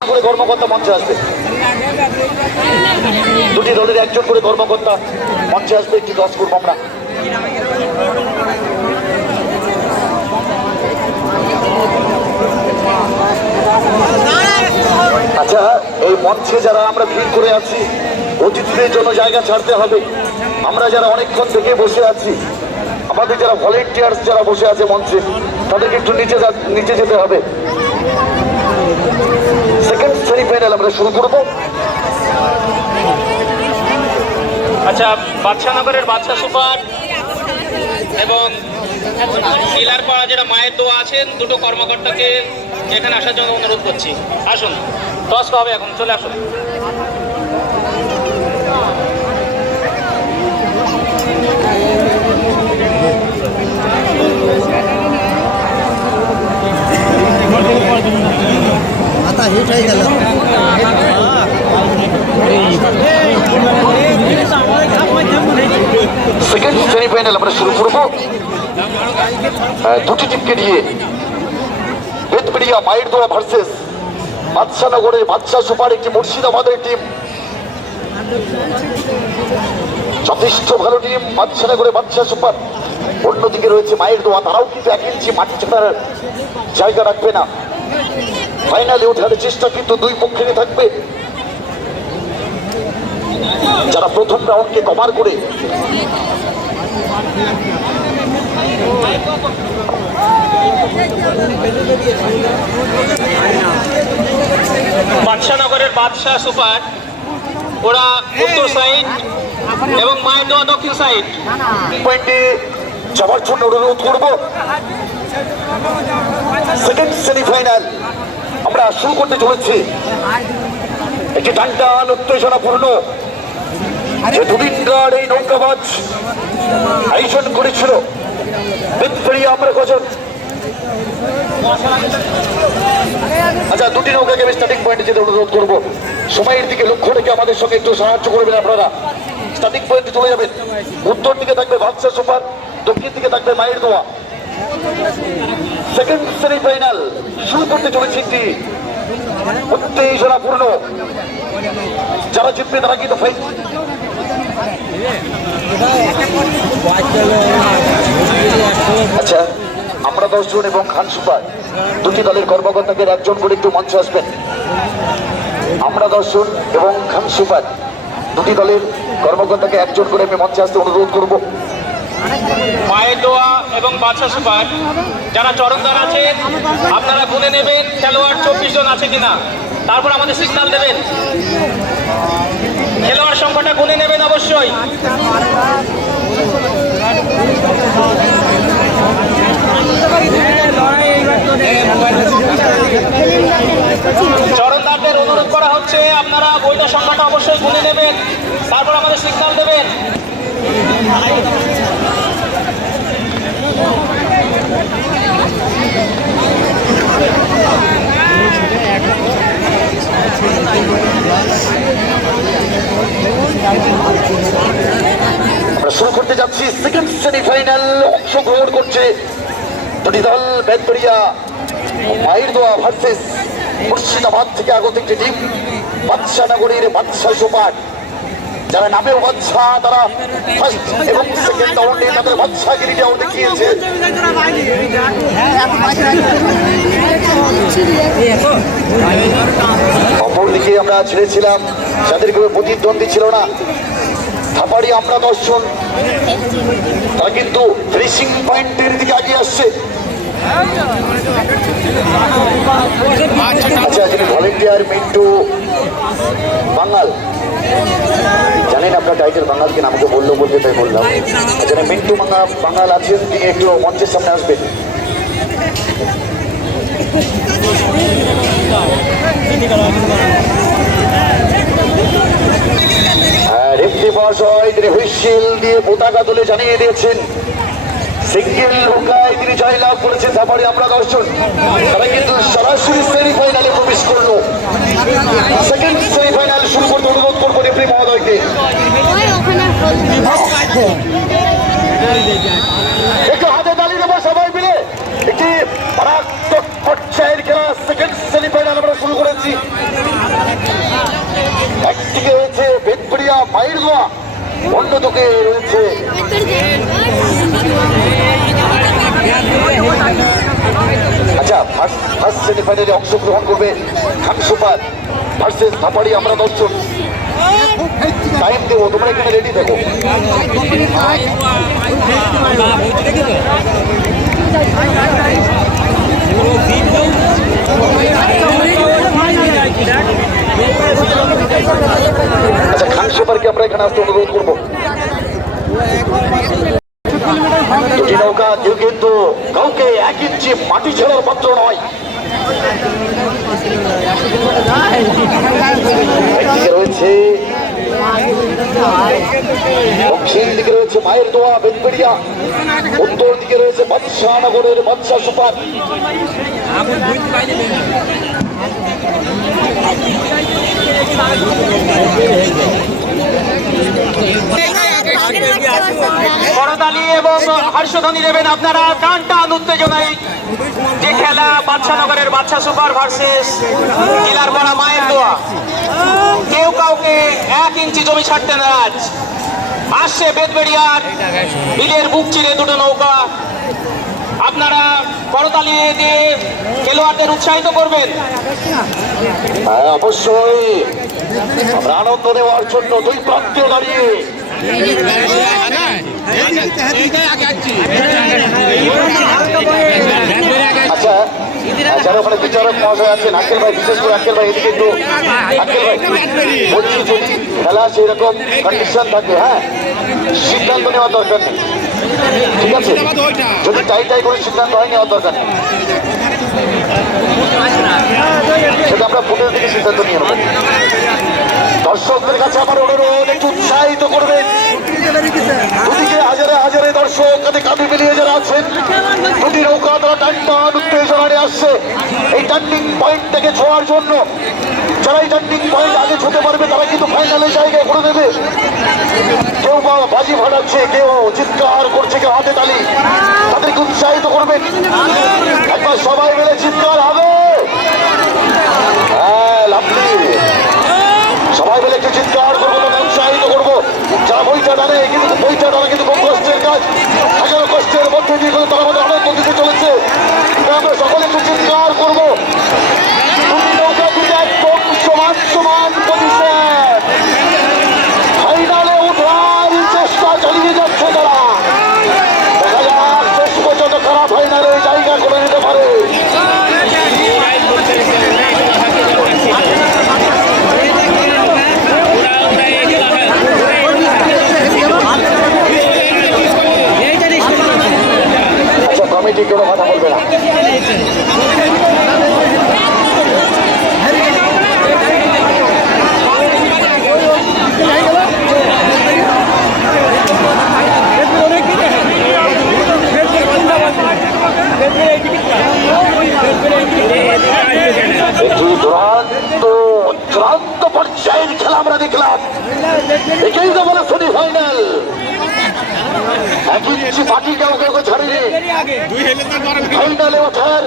করে কর্মকর্তা মঞ্চে আসবে। দুটি দলের একজন করে কর্মকর্তা মঞ্চে আসবে, একটি টস করবো আমরা। আচ্ছা, এই মঞ্চে যারা আমরা ভিড় করে আছি, অতিথিদের জন্য জায়গা ছাড়তে হবে। আমরা যারা অনেকক্ষণ থেকে বসে আছি, আমাদের যারা ভলেন্টিয়ার্স যারা বসে আছে মঞ্চে, তাদেরকে একটু নিচে যেতে হবে। সেকেন্ড সেমিফাইনাল আমরা শুরু করব। আচ্ছা, বাদশাহনগরের বাদশাহ সুপার এবং শিলারপাড়া যেটা মায়ের দোয়া আছেন, দুটো কর্মকর্তাকে এখানে আসার জন্য অনুরোধ করছি। আসুন, টস হবে এখন, চলে আসুন। হিট হয়ে গেল। সেকেন্ড সেমিফাইনাল আমরা শুরু করবো দুটি টিমকে নিয়ে। বেতবেড়িয়া মায়ের দোয়া ভার্সেস বাদশাহনগরের বাদশাহ সুপার, একটি মুর্শিদাবাদের টিম। যথেষ্ট ভালো টিম বাদশাহনগরের বাদশাহ সুপার। অন্যদিকে রয়েছে মায়ের দোয়া, তারাও কিন্তু 1 ইঞ্চি মাটি ছাড়ার জায়গা রাখবে না। ফাইনালে ওঠার চেষ্টা কিন্তু দুই পক্ষেরই থাকবে। যারা প্রথম রাউন্ডকে কভার করে বাদশাহনগরের বাদশাহ সুপার ওরা উত্তর সাইড এবং মায়ের দোয়া দক্ষিণ সাইড পয়েন্টে যাওয়ার জন্য অনুরোধ করব। সেকেন্ড সেমিফাইনাল আমরা শুরু করতে চলেছি। একটি টানটান উত্তেজনাপূর্ণ যে দুদিনকার এই নৌকাবাজ আয়োজন করেছিল বেতবেড়িয়া আমরা কজন। আচ্ছা, দুটি নৌকাকে আমি স্টার্টিং পয়েন্টে যেতে অনুরোধ করবো। সময়ের দিকে লক্ষ্য রেখে আমাদের সঙ্গে একটু সাহায্য করবেন আপনারা। স্টার্টিং পয়েন্টে চলে যাবেন। উত্তর দিকে থাকবে বাদশাহ সুপার, দক্ষিণ দিকে থাকবে মায়ের দোয়া। সেকেন্ড সেমিফাইনাল শুরু করতে চলেছে একটি উত্তেজনাপূর্ণ। যারা জিতবে তারা কিন্তু আচ্ছা, আমরা 10 জন এবং খান সুপার দুটি দলের কর্মকর্তাকে একজন করে একটু মঞ্চে আসবেন। আমরা 10 জন এবং খান সুপার দুটি দলের কর্মকর্তাকে একজন করে আমি মঞ্চে আসতে অনুরোধ করব। মায়ের দোয়া এবং বাদশাহ সুপার যারা চরণদার আছেন, আপনারা গুনে নেবেন খেলোয়াড় 24 জন আছে কিনা, তারপর আমাদের সিগন্যাল দেবেন। খেলোয়াড় সংখ্যাটা গুনে নেবেন অবশ্যই। চরণদারদের অনুরোধ করা হচ্ছে, আপনারা বইটা সংখ্যাটা অবশ্যই গুনে নেবেন, তারপর আমাদের সিগন্যাল দেবেন। আমরা শুরু করতে যাচ্ছি সেকেন্ড সেমিফাইনাল। অংশগ্রহণ করছে দুটি দল, বেতবেড়িয়া মায়ের দোয়া ভার্সেস মুর্শিদাবাদ থেকে আগত একটি টিম বাদশাহনগরের বাদশাহ সুপার। যারা নামেও বাদশাহ, তারা ফার্স্ট এবং সেকেন্ড রাউন্ডে তাদের বাদশাহগিরিটাও দেখিয়েছে। অপরদিকে আমরা ছেড়েছিলাম যাদের কোনো প্রতিদ্বন্দ্বী ছিল না, থাপাড়ি আমরা 10 জন, তারা কিন্তু ফিনিশিং পয়েন্টের দিকে এগিয়ে আসছে। আচ্ছা, যিনি ভলেন্টিয়ার মিন্টু বাঙাল, জানেন আপনার টাইটেল বাঙাল কিনা, আমাকে বললো বলতে তাই বললাম। যারা মিন্টু বাঙাল আছেন তিনি একটু মঞ্চের সামনে আসবেন। রেফরি মহাশয় তিনি হুইসেল দিয়ে পতাকা তুলে জানিয়ে দিয়েছেন সিঙ্গেল নৌকায় তিনি জয়লাভ করেছেন থাপাড়ি আমরা 10 জন। তারা কিন্তু সরাসরি সেমিফাইনালে প্রবেশ করলো। সেকেন্ড সেমিফাইনাল শুরু করতে অনুরোধ করবো রেফরি মহোদয়কে। একটু হাতে তালি দেবো সবাই মিলে। একটি মারাত্মক পর্যায়ের খেলা সেকেন্ড সেমিফাইনাল আমরা শুরু করেছি। একদিকে রয়েছে বেদপুরিয়া মায়ের দোয়া, অন্যদিকে রয়েছে আচ্ছা ফার্স্ট সেমিফাইনালে অংশগ্রহণ করবে খান সুপার ভার্সেস ধাপাড়ি আমরা দর্শক। টাইম দেবো, তোমরা এখানে রেডি থাকো। আচ্ছা খান সুপারকে আমরা এখানে আসতে অনুরোধ করবো। দুটি নৌকা কেউ কিন্তু কাউকে 1 ইঞ্চি মাটি ছেড়ার পাত্র নয়। একদিকে রয়েছে দক্ষিণ দিকে রয়েছে মায়ের দোয়া বেদবেড়িয়া, উত্তর দিকে রয়েছে বাদশাহনগরের বাদশাহ সুপার। করতালি এবং হর্ষধ্বনি দেবেন আপনারা। টান টান উত্তেজনায় যে খেলা বাদশাহনগরের বাদশাহ সুপার ভার্সেস জেলার বড়া মায়ের দোয়া, কেউ কাউকে 1 ইঞ্চি জমি ছাড়তে নারাজ। আসছে বেদবেড়িয়ার বিলের বুক চিরে দুটো নৌকা। আপনারা করতালি দিয়ে খেলোয়াড়দের উৎসাহিত করবেন। হ্যাঁ অবশ্যই, আমরা আনন্দ নেওয়ার জন্য দুই প্রান্তে দাঁড়িয়ে আচ্ছা যারা ওখানে বিচারক মহাশয় আছেন, আঙ্কেল ভাই, বিশেষ করে আঙ্কেল ভাই এদিকে একটু। আঙ্কেল ভাই বলছি, যদি খেলা সেরকম কন্ডিশন থাকে, হ্যাঁ সিদ্ধান্ত নেওয়ার দরকার নেই, ঠিক আছে? যদি টাই করে সিদ্ধান্ত হয় নেওয়ার দরকার নেই, সেটা আমরা ফুটের দিকে সিদ্ধান্ত নিয়ে নেব। দর্শকদের কাছে আমার অনুরোধ, একটু উৎসাহিত করবেন। দুদিকে হাজারে হাজারে দর্শক কাঁধে কাঁধে মিলিয়ে যারা আছেন, দুটি নৌকা তারা টান টান উত্তেজনা নিয়ে আসছে এই টার্নিং পয়েন্ট থেকে ছোঁয়ার জন্য। যারা এই টার্নিং পয়েন্ট আগে ছুটে পারবে তারা কিন্তু ফাইনালের জায়গায় করে দেবে। কেউ বা বাজি ফাটাচ্ছে, কেউ চিৎকার করছে, কেউ হাতে তালি, তাদেরকে উৎসাহিত করবেন। একবার সবাই মিলে চিৎকার হবে। হ্যাঁ লাভলি, সবাই মিলে একটু চিৎকার করবো, তাকে উৎসাহিত করবো। যারা বইটা টানে, কিন্তু বইটা টানা কিন্তু খুব কষ্টের কাজ, হাজারো কষ্টের মধ্যে দিয়ে তারা আমাদের আনন্দ দিতে চলেছে। আমরা সকলে একটু চিৎকার করবো। নৌকা দুটো একদম সমান সমান পজিশন, ফাইনালে ওঠার চেষ্টা চালিয়ে যাচ্ছে তারা। দেখা যাক শেষ পর্যন্ত তারা ফাইনালে জায়গা করে নিতে পারে। কমিটি কোনো কথা বলবে না। চূড়ান্ত পর্যায়ের খেলা আমরা দেখলাম। একেই তো বলে সেমিফাইনাল। 1 ইঞ্চি মাটি কাউকে ছাড়িয়ে ফাইনালে ওঠার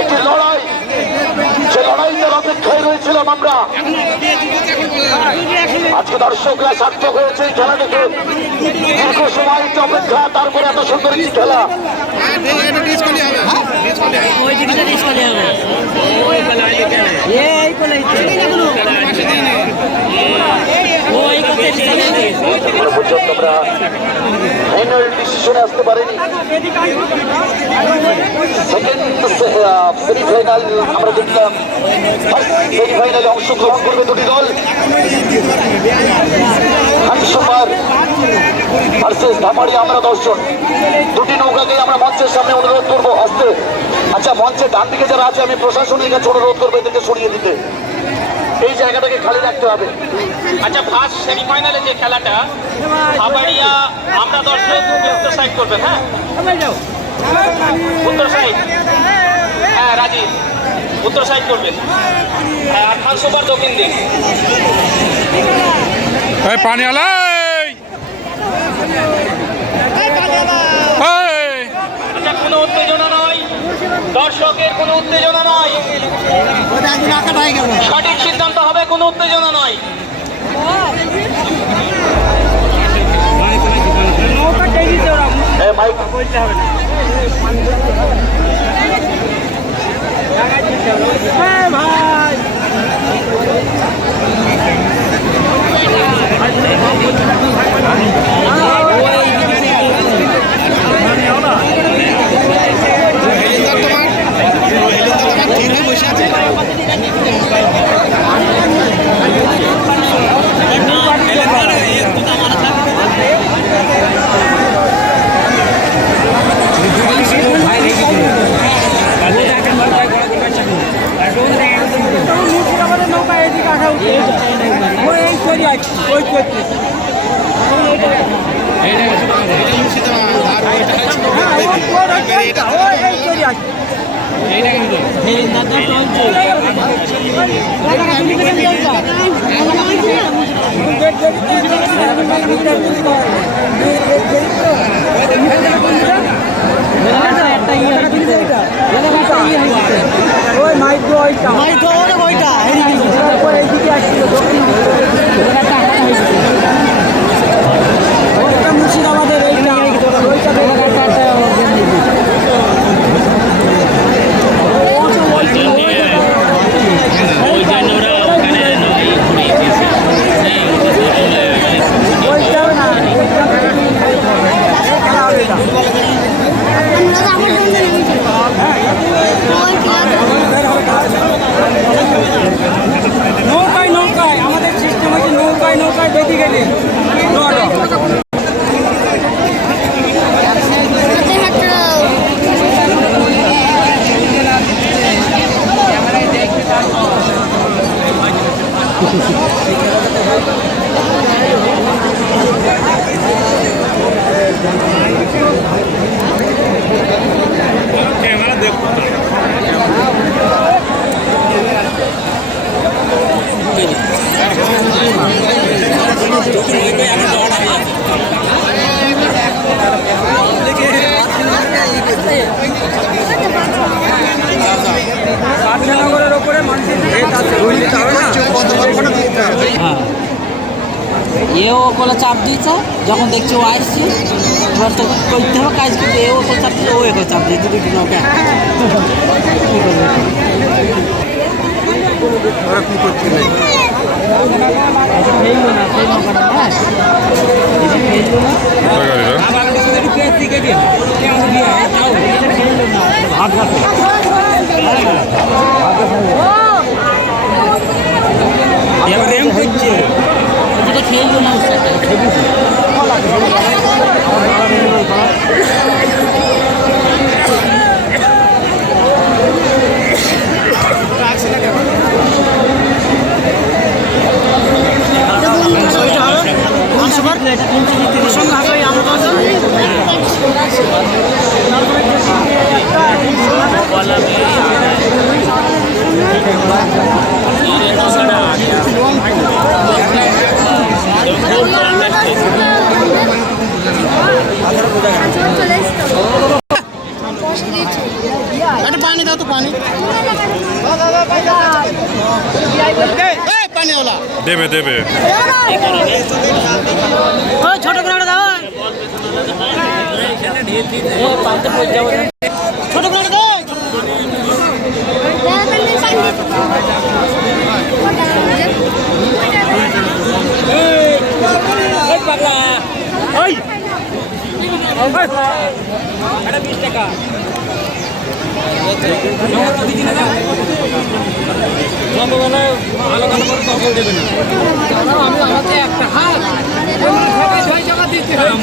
একটি লড়াই, সে লড়াইটার অপেক্ষায় রয়েছিলাম আমরা। আজকে দর্শকরা সার্থক হয়েছে এই খেলা দেখে। দীর্ঘ সময় অপেক্ষা, তারপরে এত সুন্দর একটি খেলা। পর্যন্ত আমরা ফাইনাল ডিসিশনে আসতে পারিনি। সেকেন্ড সেমিফাইনাল আমরা দেখলাম। সেমিফাইনালে অংশগ্রহণ করবে দুটি দল, খান সুপার ভার্সেস ধাপাড়ি আমরা দর্শন। দুটি নৌকাকে আমরা মঞ্চের সামনে অনুরোধ করবো আসতে। আচ্ছা মঞ্চের ডান দিকে যারা আছে, আমি প্রশাসনের কাছে অনুরোধ করবো এদেরকে সরিয়ে দিতে, এই জায়গাটাকে খালি রাখতে হবে। আচ্ছা ফার্স্ট সেমিফাইনালে যে খেলাটা হাবাড়িয়া আমরা দর্শক উত্তর সাইড করবেন। হ্যাঁ উত্তর সাইড, হ্যাঁ রাজি উত্তর সাইড করবেন। আর খান সুপার দক্ষিণ দিক। পানি আচ্ছা কোনো উত্তেজনা নয়, দর্শকের কোনো উত্তেজনা নয়, সঠিক সিদ্ধান্ত হবে, কোনো উত্তেজনা নয়। মাইক এও ওপরে চাপ দিয়েছে, যখন দেখছে ও আসছে এবার তো করতে হবে কাজ, কিন্তু এও ওপরে চাপ দিচ্ছে, ও একে চাপ দিয়েছে, দুটি নৌকা কী করবে? খেললো না সেই নৌকাটা, হ্যাঁ খেললো না, খেললো না পানি দাও তো, পানি দেবে দেবে ছোট করে দাও, ছোট করে দাও। এটা 20 টাকা ভালো ভালো করে তখন দেবে না, আমি আমাকে একটা হাত 6 টাকা দিতে হবে।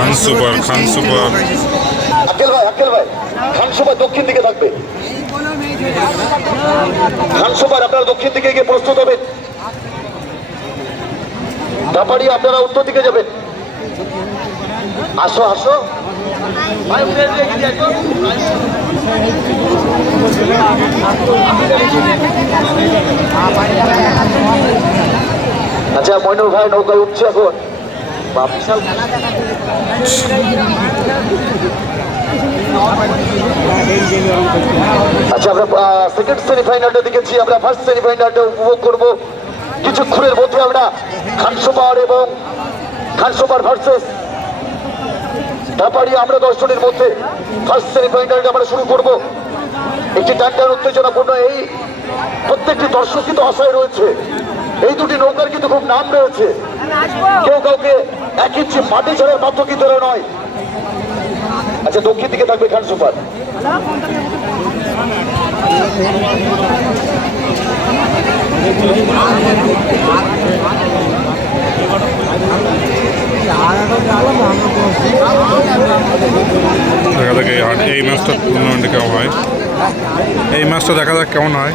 খান সুপার খান সুপার আক্কেল ভাই খান সুপার দক্ষিণ দিকে থাকবে। খান সুপার আপনারা দক্ষিণ দিকে গিয়ে প্রস্তুত হবেন, দাপাড়ি আপনারা উত্তর দিকে যাবেন। আসো আসো ভাই, উঠে এগিয়ে আসো। আচ্ছা মইনুল ভাই নৌকায় উঠছে এখন বা বিশাল আচ্ছা আমরা সেকেন্ড সেমিফাইনালটা দেখেছি, আমরা ফার্স্ট সেমিফাইনালটা উপভোগ করব কিছুক্ষণের মধ্যে। আমরা খানসুপার এবং খানসুপার ভার্সেস ধাপাড়িয়া আমরা 10 জনের মধ্যে ফার্স্ট সেমিফাইনালটা আমরা শুরু করব। একটি টানটান উত্তেজনাপূর্ণ, এই প্রত্যেকটি দর্শক কিন্তু আশায় রয়েছে। এই দুটি নৌকার কিন্তু খুব নাম রয়েছে, কেউ কাউকে এক ইঞ্চি মাটি ছাড়ার মাত্র কিন্তু এরা নয়। আচ্ছা দক্ষিণ দিকে থাকবে খানসুপার। দেখা যাক এই ম্যাচটা টুর্নামেন্টে কেমন হয়, এই ম্যাচটা দেখা যাক কেমন হয়।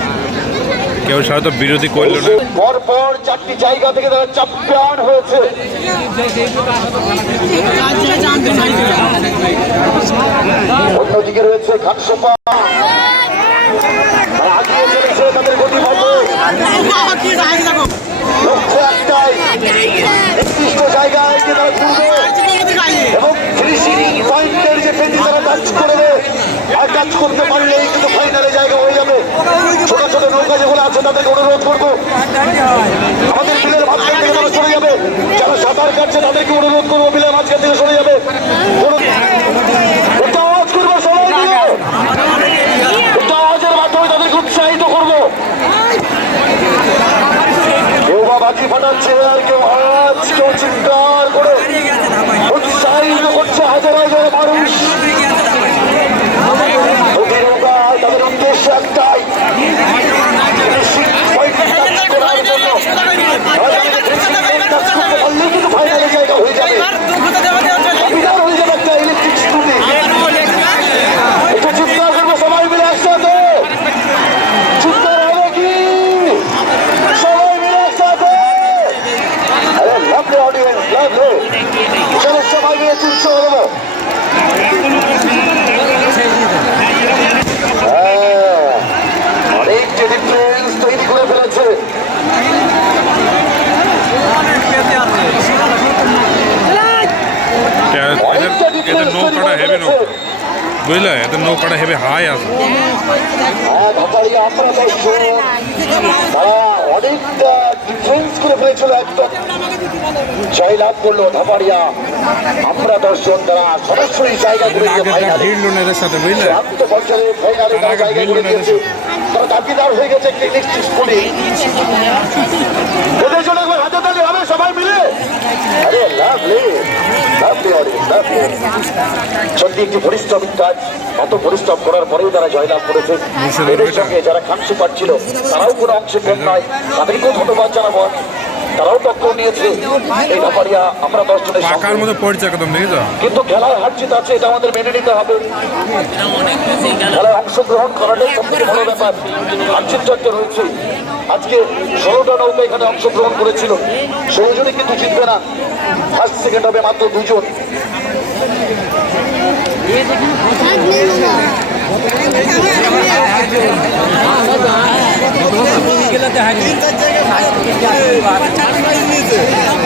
কেউ সাথে বিরোধী করলো না। পরপর 4টি জায়গা থেকে তারা চ্যাম্পিয়ন হয়েছে। অন্যদিকে রয়েছে খানসুপার, আগিয়ে চলেছে তাদের গতিপথে। লক্ষ্য একটাই, নির্দিষ্ট জায়গায় গিয়ে তারা ঘুরবে এবং ফিনিশিং পয়েন্টের যে পেটি তারা টাচ করবে, আর টাচ করতে পারলেই কিন্তু ফাইনালে জায়গা হয়ে যাবে। ছোট ছোট নৌকা যেগুলো আছে তাদেরকে অনুরোধ করবো, আমাদের বিলের মাঝখান থেকে তারা সরে যাবে। যারা সাঁতার কাটছে তাদেরকে অনুরোধ করবো বিলের মাঝখান থেকে সরে যাবে। একটা আওয়াজ করবো সবাই মিলে, একটা আওয়াজের মাধ্যমে তাদেরকে উৎসাহিত করবো। কেউ বা বাজি ফাটাচ্ছে, আর কেউ আওয়াজ, কেউ চিৎকার করে উৎসাহিত করছে হাজার হাজার মানুষ। তাদের উদ্দেশ্য একটাই, কিন্তু ফাইনালে জায়গা হয়ে যাবে, হয়ে যাবে একটা ইলেকট্রিক স্কুটি। এটা চিৎকার করবো সবাই মিলে একসাথে, চিৎকার হবে কি সবাই মিলে একসাথে। আরে লাভলি অডিয়েন্স, লাভলি, চলো সবাই মিলে চিৎকার হবো। অনেক যে ডিফারেন্স তৈরি করে ফেলেছে। এদের নৌকাটা হেভি নৌকা, বুঝলে, এদের নৌকাটা হেভি হাই আছে। অনেকটা ডিফারেন্স করে ফেলেছিল, একদম জয় লাভ করলো ধাপাড়িয়া। আমরা 10 জন তারা সরাসরি জায়গা করে দিয়ে ফাইনালে এদের সাথে, বুঝলে, আত্মপর্যায়ে ফাইনালে তারা জায়গা করে দিয়েছে। তারা দাবিদার হয়ে গেছে একটা ইলেকট্রিক স্কুটি। ওদের জন্য একবার হাতে তালি হবে সবাই মিলে। আরে লাভলি, লাভলি অডিয়েন্স, লাভলি। সত্যি একটি পরিশ্রমিক কাজ, এত পরিশ্রম করার পরেও তারা জয়লাভ করেছে। এদের সঙ্গে যারা খানসুপার ছিল তারাও কোনো অংশে কম নয়, তাদেরকেও ধন্যবাদ জানাবো আমি। তারাও টক্কর নিয়েছে এই ধাপাড়িয়া আমরা 10 জনের পাকার মধ্যে পড়ছে একদম, দেখেছো? কিন্তু খেলায় হার জিত আছে, এটা আমাদের মেনে নিতে হবে। খেলায় অংশগ্রহণ করাটাই সবথেকে বড় ব্যাপার। হার জিত একটা রয়েছে। আজকে 16টা নৌকা এখানে অংশগ্রহণ করেছিল, 16 জনই কিন্তু জিতবে না। ফার্স্ট সেকেন্ড হবে মাত্র 2 জন।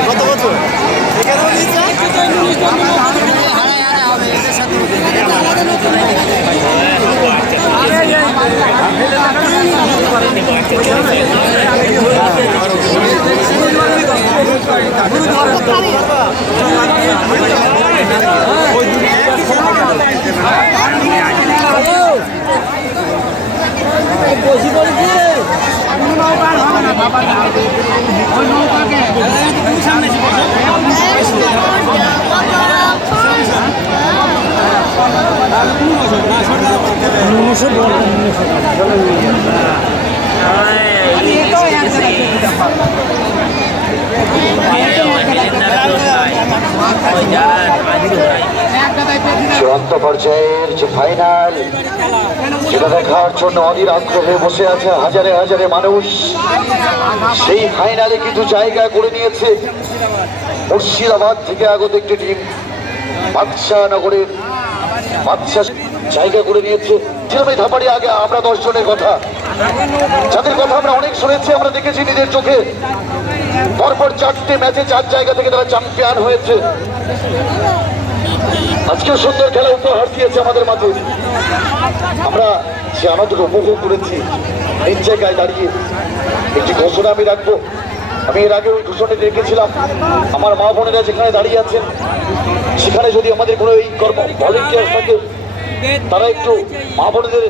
কত বছর এখানেও নিয়েছে। বসি পড়েছে চূড়ান্ত পর্যায়ের যে ফাইনাল, যেটা দেখার জন্য অধীর আগ্রহে বসে আছে হাজারে হাজারে মানুষ। সেই ফাইনালে কিন্তু জায়গা করে নিয়েছে মুর্শিদাবাদ থেকে আগত একটি টিম, বাদশাহনগরের বাদশা জায়গা করে নিয়েছে। ছিলাম এই ধাপাড়ি আগে আমরা 10 জনের কথা, যাদের কথা আমরা অনেক শুনেছি, আমরা দেখেছি নিজের চোখে। পরপর 4টে ম্যাচে 4 জায়গা থেকে তারা চ্যাম্পিয়ন হয়েছে। আজকে সুন্দর খেলা উপহার দিয়েছে আমাদের মাঝে। আমরা সে আনন্দটা উপভোগ করেছি। এই জায়গায় দাঁড়িয়ে একটি ঘোষণা আমি রাখবো। আমি এর আগে ওই ঘোষণাটি রেখেছিলাম, আমার মা বোনেরা যেখানে দাঁড়িয়ে আছেন সেখানে যদি আমাদের কোনো এই কর্ম ভলেন্টিয়ার থাকে, তারা একটু মা বোনেদের